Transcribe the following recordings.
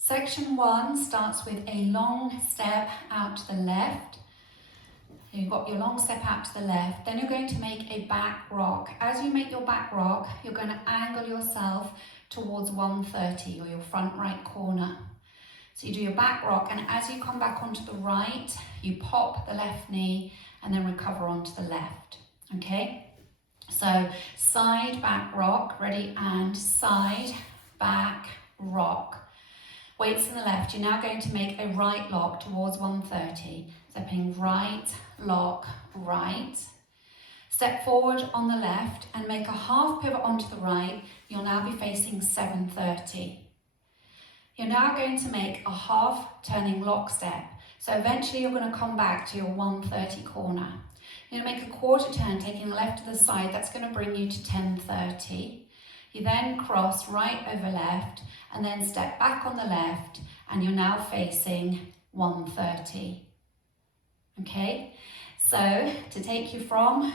Section 1 starts with a long step out to the left. You've got your long step out to the left, then you're going to make a back rock. As you make your back rock, you're going to angle yourself towards 130 or your front right corner. So you do your back rock, and as you come back onto the right, you pop the left knee and then recover onto the left, okay? So side, back rock, ready, and side, back, rock. Weights in the left, you're now going to make a right lock towards 130. Stepping right, lock, right. Step forward on the left and make a half pivot onto the right. You'll now be facing 730. You're now going to make a half turning lock step. So eventually you're going to come back to your 130 corner. You're going to make a quarter turn, taking the left to the side. That's going to bring you to 1030. You then cross right over left and then step back on the left, and you're now facing 130. Okay, so to take you from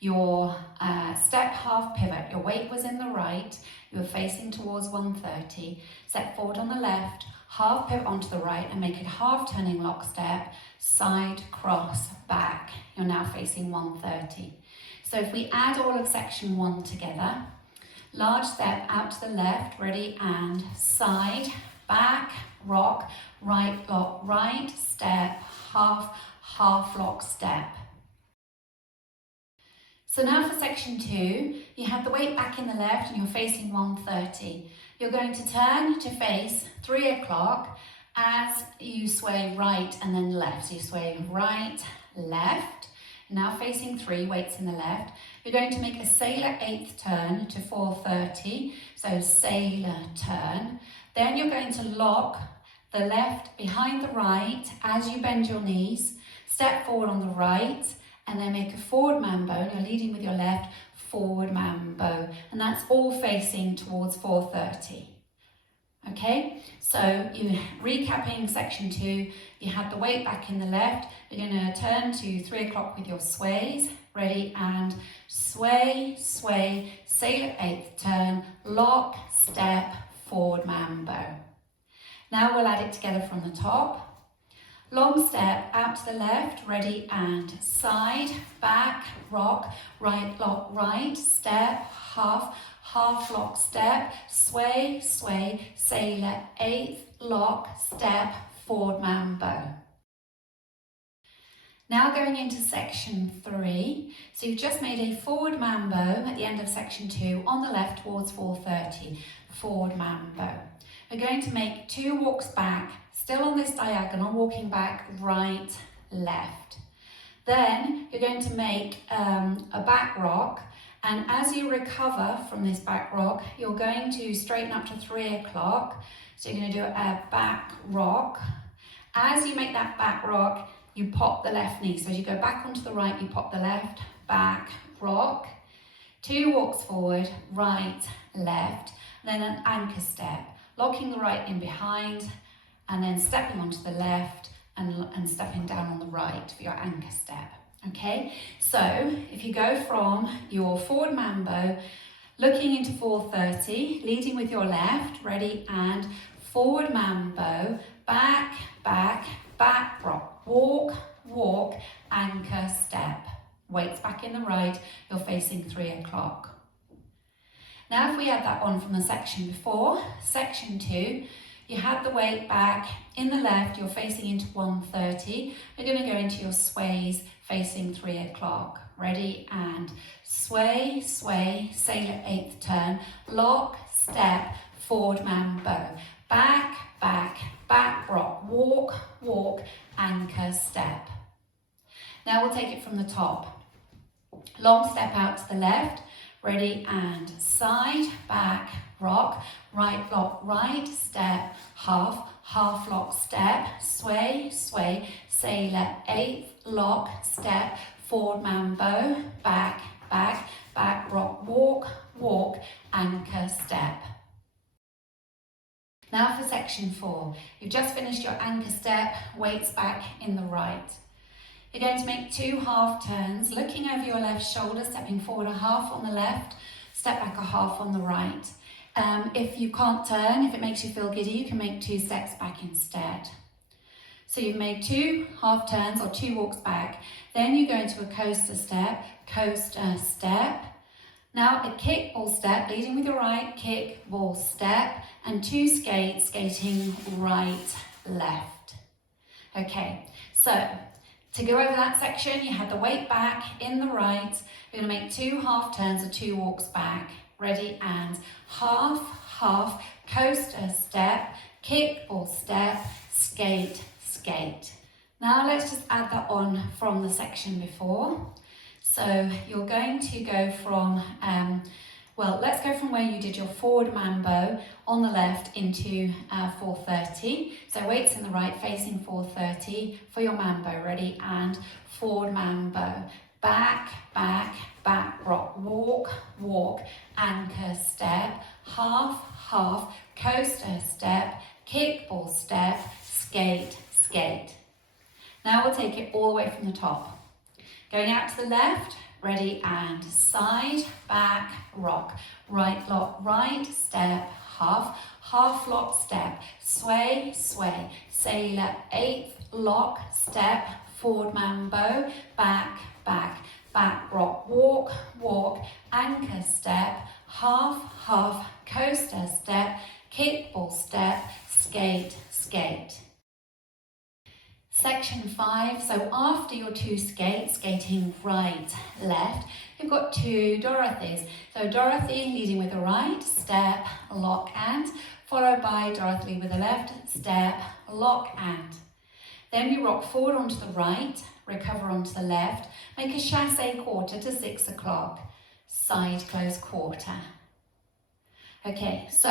your step half pivot, your weight was in the right, you were facing towards 130, step forward on the left, half pivot onto the right and make a half turning lock step, side, cross, back, you're now facing 130. So if we add all of section 1 together, large step out to the left, ready, and side, back, rock, right lock, right, step, half, half lock step. So now for section 2, you have the weight back in the left and you're facing 130. You're going to turn to face 3 o'clock as you sway right and then left. So you sway right, left, now facing 3, weights in the left. You're going to make a sailor 8th turn to 430, so sailor turn. Then you're going to lock the left behind the right as you bend your knees, step forward on the right, and then make a forward mambo, and you're leading with your left, forward mambo, and that's all facing towards 430. Okay, so you recapping section 2, you had the weight back in the left, you're going to turn to 3 o'clock with your sways, ready, and sway, sway, sailor 8th turn, lock, step, forward mambo. Now we'll add it together from the top. Long step out to the left, ready, and side, back, rock, right lock, right, step, half, half lock, step, sway, sway, sailor, 8th, lock, step, forward mambo. Now going into section 3, so you've just made a forward mambo at the end of section 2 on the left towards 430, forward mambo. We're going to make 2 walks back, still on this diagonal, walking back right, left. Then you're going to make a back rock, and as you recover from this back rock, you're going to straighten up to 3 o'clock. So you're going to do a back rock. As you make that back rock, you pop the left knee. So as you go back onto the right, you pop the left, back, rock. 2 walks forward, right, left, and then an anchor step, locking the right in behind, and then stepping onto the left and stepping down on the right for your anchor step. Okay, so if you go from your forward mambo, looking into 430, leading with your left, ready, and forward mambo, back, back, back rock, walk, walk, anchor step. Weights back in the right, you're facing 3 o'clock. Now if we add that on from the section before, section 2, you had the weight back in the left, you're facing into 130. You're going to go into your sways facing 3 o'clock. Ready, and sway, sway, sailor 8th turn, lock, step, forward mambo, back, back, back rock, walk, walk, anchor step. Now we'll take it from the top. Long step out to the left, ready, and side, back, rock, right lock, right, step, half, half lock, step, sway, sway, sailor, 8th, lock, step, forward mambo, back, back, back rock, walk, walk, anchor step. Now for section 4. You've just finished your anchor step, weights back in the right. You're going to make 2 half turns, looking over your left shoulder, stepping forward a half on the left, step back a half on the right. If you can't turn, if it makes you feel giddy, you can make 2 steps back instead. So you've made 2 half turns or 2 walks back. Then you go into a coaster step, Now a kick, ball, step, leading with your right, kick, ball, step, and 2 skates, skating right, left. Okay, so to go over that section, you have the weight back in the right. You're going to make 2 half turns or 2 walks back. Ready, and half, half, coaster step, kick, ball, step, skate, skate. Now let's just add that on from the section before. So you're going to go from, let's go from where you did your forward mambo on the left into 430. So weights in the right, facing 430 for your mambo. Ready, and forward mambo. Back, back, back, rock, walk, walk, anchor step, half, half, coaster step, kick, ball, step, skate, skate. Now we'll take it all the way from the top. Going out to the left, ready, and side, back, rock, right lock, right, step, half, half lock, step, sway, sway, sailor, 8th, lock, step, forward mambo, back, back, back, rock, walk, walk, anchor step, half, half, coaster step, kick, ball, step, skate, skate. Section 5, so after your 2 skates, skating right, left, you've got 2 Dorothys. So Dorothy leading with the right, step, lock, and, followed by Dorothy with the left, step, lock, and. Then you rock forward onto the right, recover onto the left, make a chassé quarter to 6 o'clock, side close quarter. Okay, so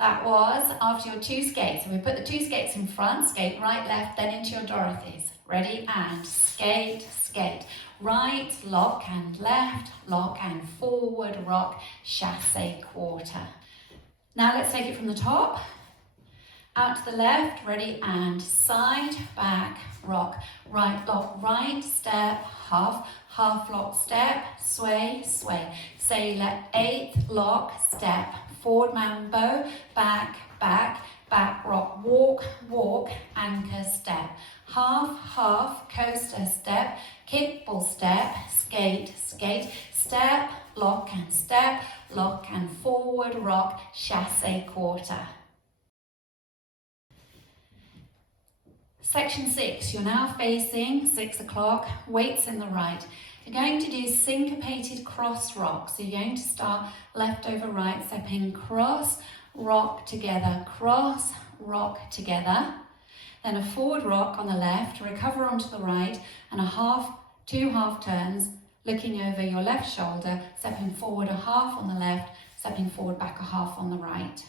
that was after your 2 skates. So we put the 2 skates in front, skate right, left, then into your Dorothys. Ready, and skate, skate. Right, lock and left, lock and forward, rock, chassé quarter. Now let's take it from the top. Out to the left, ready, and side, back, rock, right lock, right, step, half, half lock, step, sway, sway, sailor, 8th, lock, step, forward mambo, back, back, back, rock, walk, walk, anchor step, half, half, coaster step, kick, ball, step, skate, skate, step, lock and forward, rock, chassé quarter. Section 6, you're now facing 6 o'clock, weights in the right. You're going to do syncopated cross rock. So you're going to start left over right, stepping cross, rock together, cross, rock together. Then a forward rock on the left, recover onto the right, and a 2 half turns, looking over your left shoulder, stepping forward a half on the left, stepping forward back a half on the right.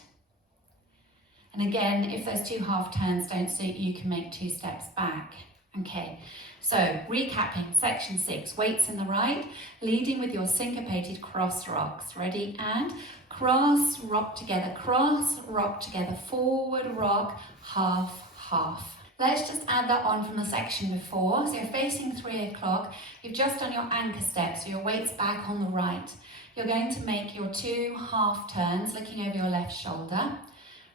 And again, if those 2 half turns don't suit you, you can make 2 steps back. Okay, so recapping section 6, weights in the right, leading with your syncopated cross rocks. Ready, and cross, rock together, forward rock, half, half. Let's just add that on from the section before. So you're facing 3 o'clock, you've just done your anchor step, so your weight's back on the right. You're going to make your 2 half turns, looking over your left shoulder.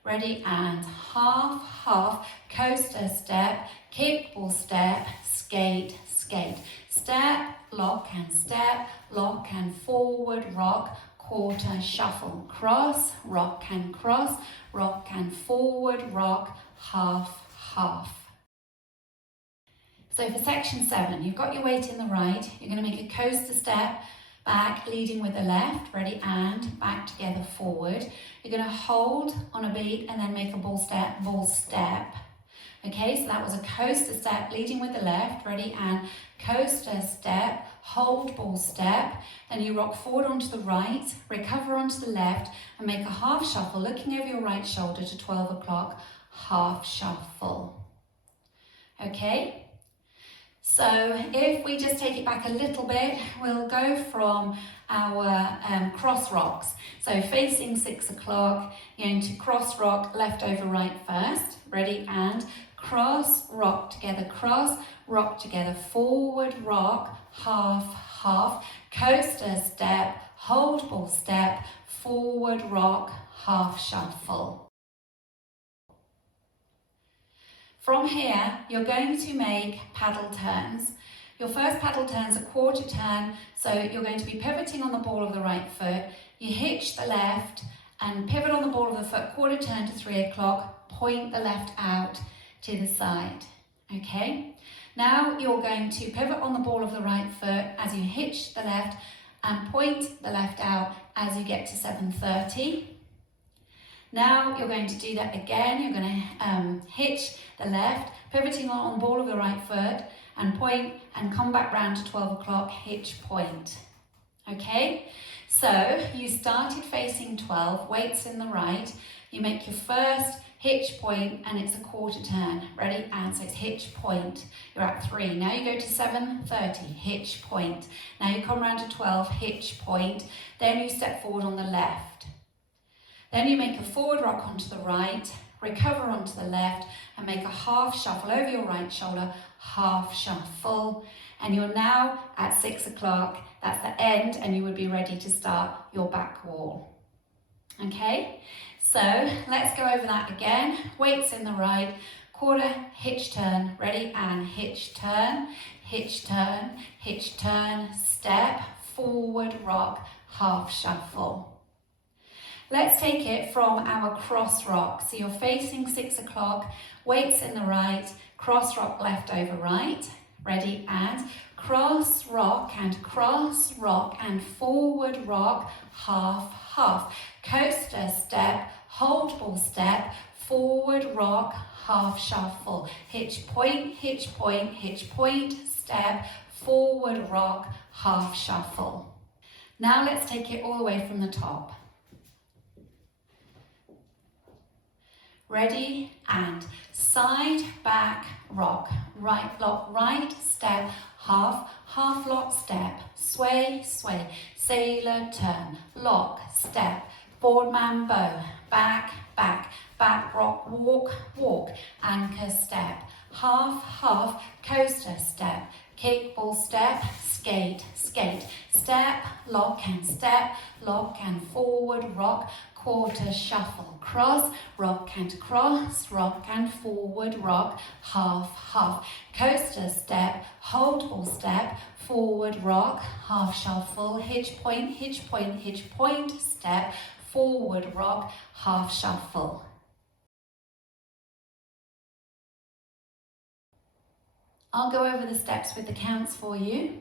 Ready, and half, half, coaster step, kick, ball, step, skate, skate. Step, lock and forward, rock, quarter, shuffle. Cross, rock and forward, rock, half, half. So for section 7, you've got your weight in the right, you're going to make a coaster step, back, leading with the left, ready, and back together, forward. You're going to hold on a beat and then make a ball step. Okay, so that was a coaster step, leading with the left, ready, and coaster step, hold, ball step. Then you rock forward onto the right, recover onto the left, and make a half shuffle, looking over your right shoulder to 12 o'clock, half shuffle. Okay? So if we just take it back a little bit, we'll go from our cross rocks. So facing 6 o'clock, you're going to cross rock left over right first. Ready, and cross, rock together, forward rock, half, half, coaster step, hold ball step, forward rock, half shuffle. From here, you're going to make paddle turns. Your first paddle turn is a quarter turn, so you're going to be pivoting on the ball of the right foot. You hitch the left and pivot on the ball of the foot, quarter turn to 3 o'clock, point the left out to the side, okay? Now you're going to pivot on the ball of the right foot as you hitch the left and point the left out as you get to 7:30. Now you're going to do that again. You're going to hitch the left, pivoting on the ball of the right foot and point and come back round to 12 o'clock, hitch point. Okay, so you started facing 12, weights in the right. You make your first hitch point and it's a quarter turn. Ready? And so it's hitch point. You're at 3. Now you go to 7:30, hitch point. Now you come round to 12, hitch point. Then you step forward on the left. Then you make a forward rock onto the right, recover onto the left and make a half shuffle over your right shoulder, half shuffle. And you're now at 6 o'clock. That's the end and you would be ready to start your back wall. Okay? So let's go over that again. Weights in the right, quarter, hitch turn, ready, and hitch turn, step, forward rock, half shuffle. Let's take it from our cross rock. So you're facing 6 o'clock, weights in the right, cross rock left over right, ready, and cross rock and forward rock, half, half. Coaster step, hold ball step, forward rock, half shuffle. Hitch point, step, forward rock, half shuffle. Now let's take it all the way from the top. Ready, and side, back, rock, right lock, right, step, half, half lock, step, sway, sway, sailor turn, lock, step, board man bow, back, back, back rock, walk, walk, anchor step, half, half, coaster step, kick ball step, skate, skate, step, lock and forward rock, quarter shuffle, cross, rock and forward rock, half, half, coaster step, hold ball step, forward rock, half shuffle, hitch point, step, forward rock, half shuffle. I'll go over the steps with the counts for you.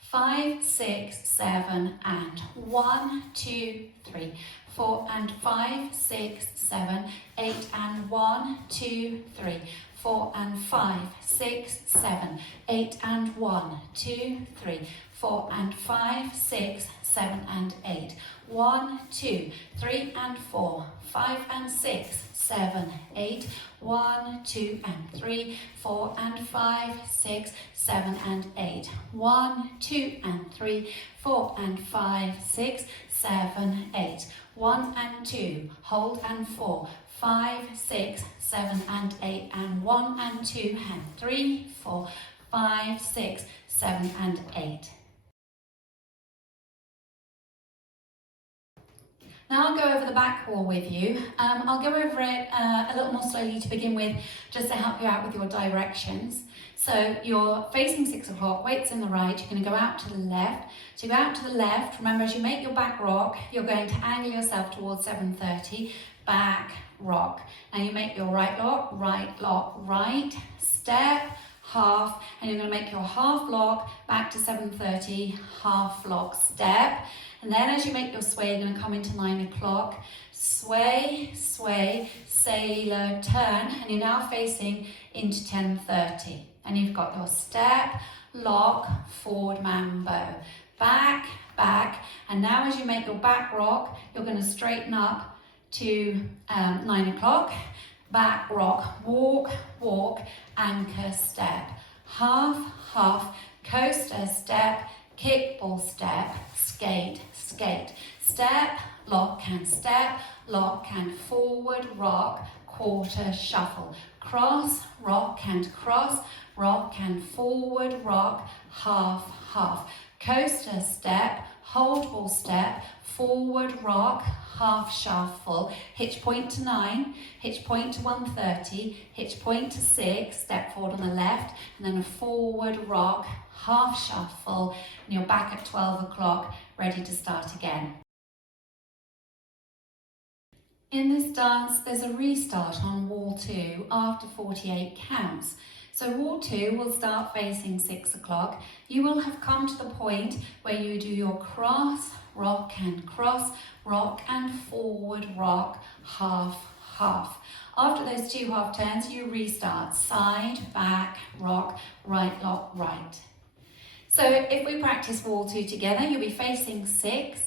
5, 6, 7, and 1, 2, 3, 4, and 5, 6, 7, 8, and 1, 2, 3, 4, and 5, 6, 7, 8, and 1, 2, 3, 4, and 5, 6, 7, and 8, 1, 2, 3, and 4, 5, and 6, 7, 8, 1, 2, and 3, 4, and 5, 6, 7, and 8, 1, 2, and 3, 4, and 5, 6, 7, 8, 1 and 2, hold and 4, 5, 6, 7, and 8, and 1 and 2, and 3, 4, 5, 6, 7, and 8. Now I'll go over the back wall with you. I'll go over it a little more slowly to begin with, just to help you out with your directions. So you're facing 6 o'clock, weights in the right, you're going to go out to the left. So you go out to the left, remember as you make your back rock, you're going to angle yourself towards 7:30, back rock. Now you make your right lock, right, step, half, and you're going to make your half lock back to 7:30, half lock, step. And then as you make your sway, you're going to come into 9 o'clock, sway, sway, sailor, turn, and you're now facing into 10:30. And you've got your step, lock, forward mambo, back, back, and now as you make your back rock, you're going to straighten up to 9 o'clock, back rock, walk, walk, anchor step, half, half, coaster step, kick ball step, skate, skate, step, lock and forward rock, quarter shuffle, cross, rock and cross, rock and forward rock, half, half. Coaster step, hold ball step, forward rock, half shuffle, hitch point to 9, hitch point to 130, hitch point to 6, step forward on the left, and then a forward rock, half shuffle, and you're back at 12 o'clock, ready to start again. In this dance, there's a restart on wall 2 after 48 counts. So wall 2 will start facing 6 o'clock. You will have come to the point where you do your cross, rock and forward rock, half, half. After those 2 half turns, you restart side, back, rock, right, lock, right. So if we practice wall 2 together, you'll be facing 6,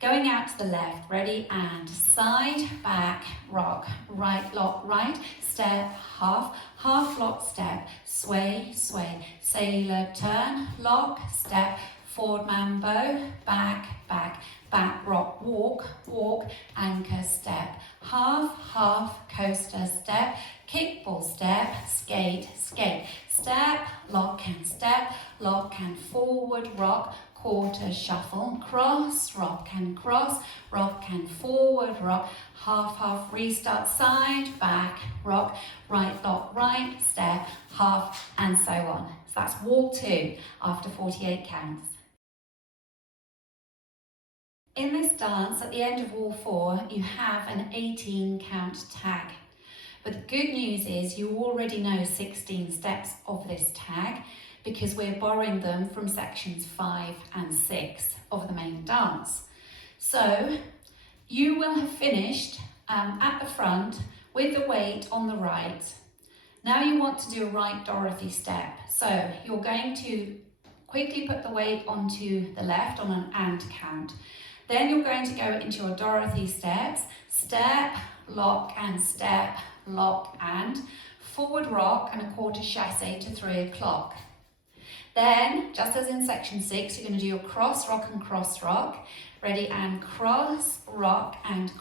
going out to the left, ready, and side, back, rock, right, lock, right, step, half, half lock, step, sway, sway, sailor, turn, lock, step, forward mambo, back, back, back, rock, walk, walk, anchor, step, half, half, coaster, step, kick ball, step, skate, skate, step, lock and forward, rock, quarter shuffle, cross, rock and forward, rock, half, half, restart, side, back, rock, right, lock, right, step, half, and so on. So that's wall 2 after 48 counts. In this dance, at the end of wall 4, you have an 18 count tag. But the good news is you already know 16 steps of this tag because we're borrowing them from sections 5 and 6 of the main dance. So you will have finished at the front with the weight on the right. Now you want to do a right Dorothy step. So you're going to quickly put the weight onto the left on an and count. Then you're going to go into your Dorothy steps, step, lock and step, lock and, forward rock and a quarter chassé to 3 o'clock. Then, just as in section 6, you're going to do your cross, rock and cross, rock. Ready, and cross, rock and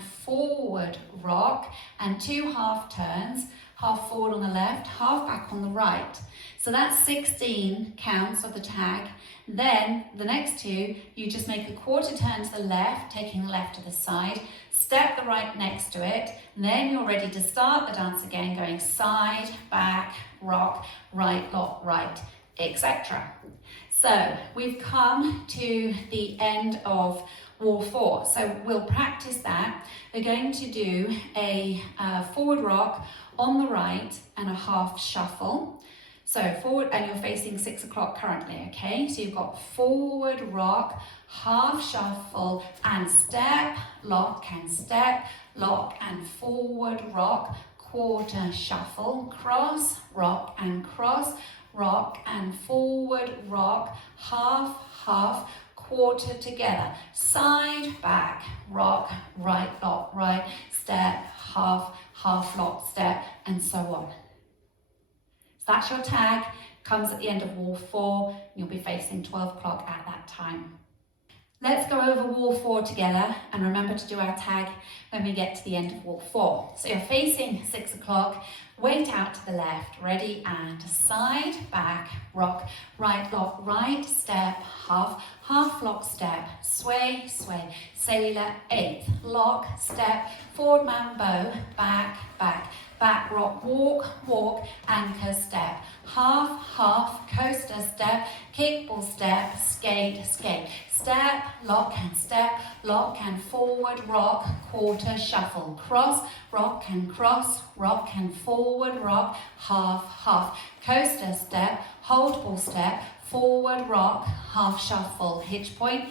forward rock, and 2 half turns, half forward on the left, half back on the right. So that's 16 counts of the tag. Then the next 2, you just make a quarter turn to the left, taking the left to the side, step the right next to it, and then you're ready to start the dance again, going side, back, rock, right, lock, right, etc. So we've come to the end of wall 4. So we'll practice that. We're going to do a forward rock on the right and a half shuffle. So forward, and you're facing 6 o'clock currently, okay? So you've got forward rock, half shuffle, and step, lock and forward rock, quarter shuffle, cross, rock and forward rock, half, half, quarter together, side, back, rock, right, lock, right, step, half, half lock, step, and so on. So that's your tag, comes at the end of wall 4, and you'll be facing 12 o'clock at that time. Let's go over wall 4 together, and remember to do our tag when we get to the end of wall 4. So you're facing 6 o'clock, weight out to the left, ready, and side, back, rock, right, lock, right, step, half, half lock, step, sway, sway, sailor, 8th, lock, step, forward mambo, back, back, back, rock, walk, walk, anchor, step, half, half, coaster, step, kick ball, step, skate, skate, step, lock and forward, rock, quarter, shuffle, cross, rock and forward, rock, half, half, coaster, step, hold ball, step, forward, rock, half shuffle, hitch point,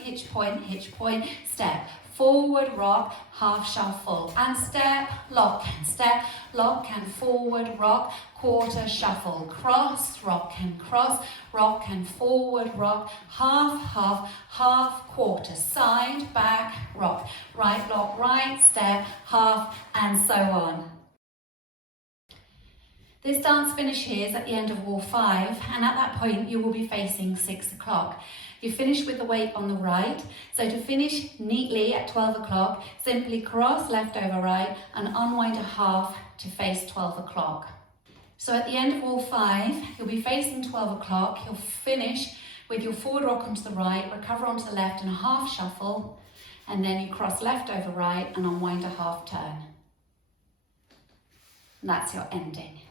step, forward rock, half shuffle, and step, lock and forward rock, quarter shuffle, cross, rock and forward rock, half, half, half, quarter, side, back, rock, right, lock, right, step, half, and so on. This dance finishes at the end of wall 5, and at that point you will be facing 6 o'clock. You finish with the weight on the right, so to finish neatly at 12 o'clock, simply cross left over right and unwind a half to face 12 o'clock. So at the end of wall 5, you'll be facing 12 o'clock. You'll finish with your forward rock onto the right, recover onto the left and a half shuffle, and then you cross left over right and unwind a half turn. And that's your ending.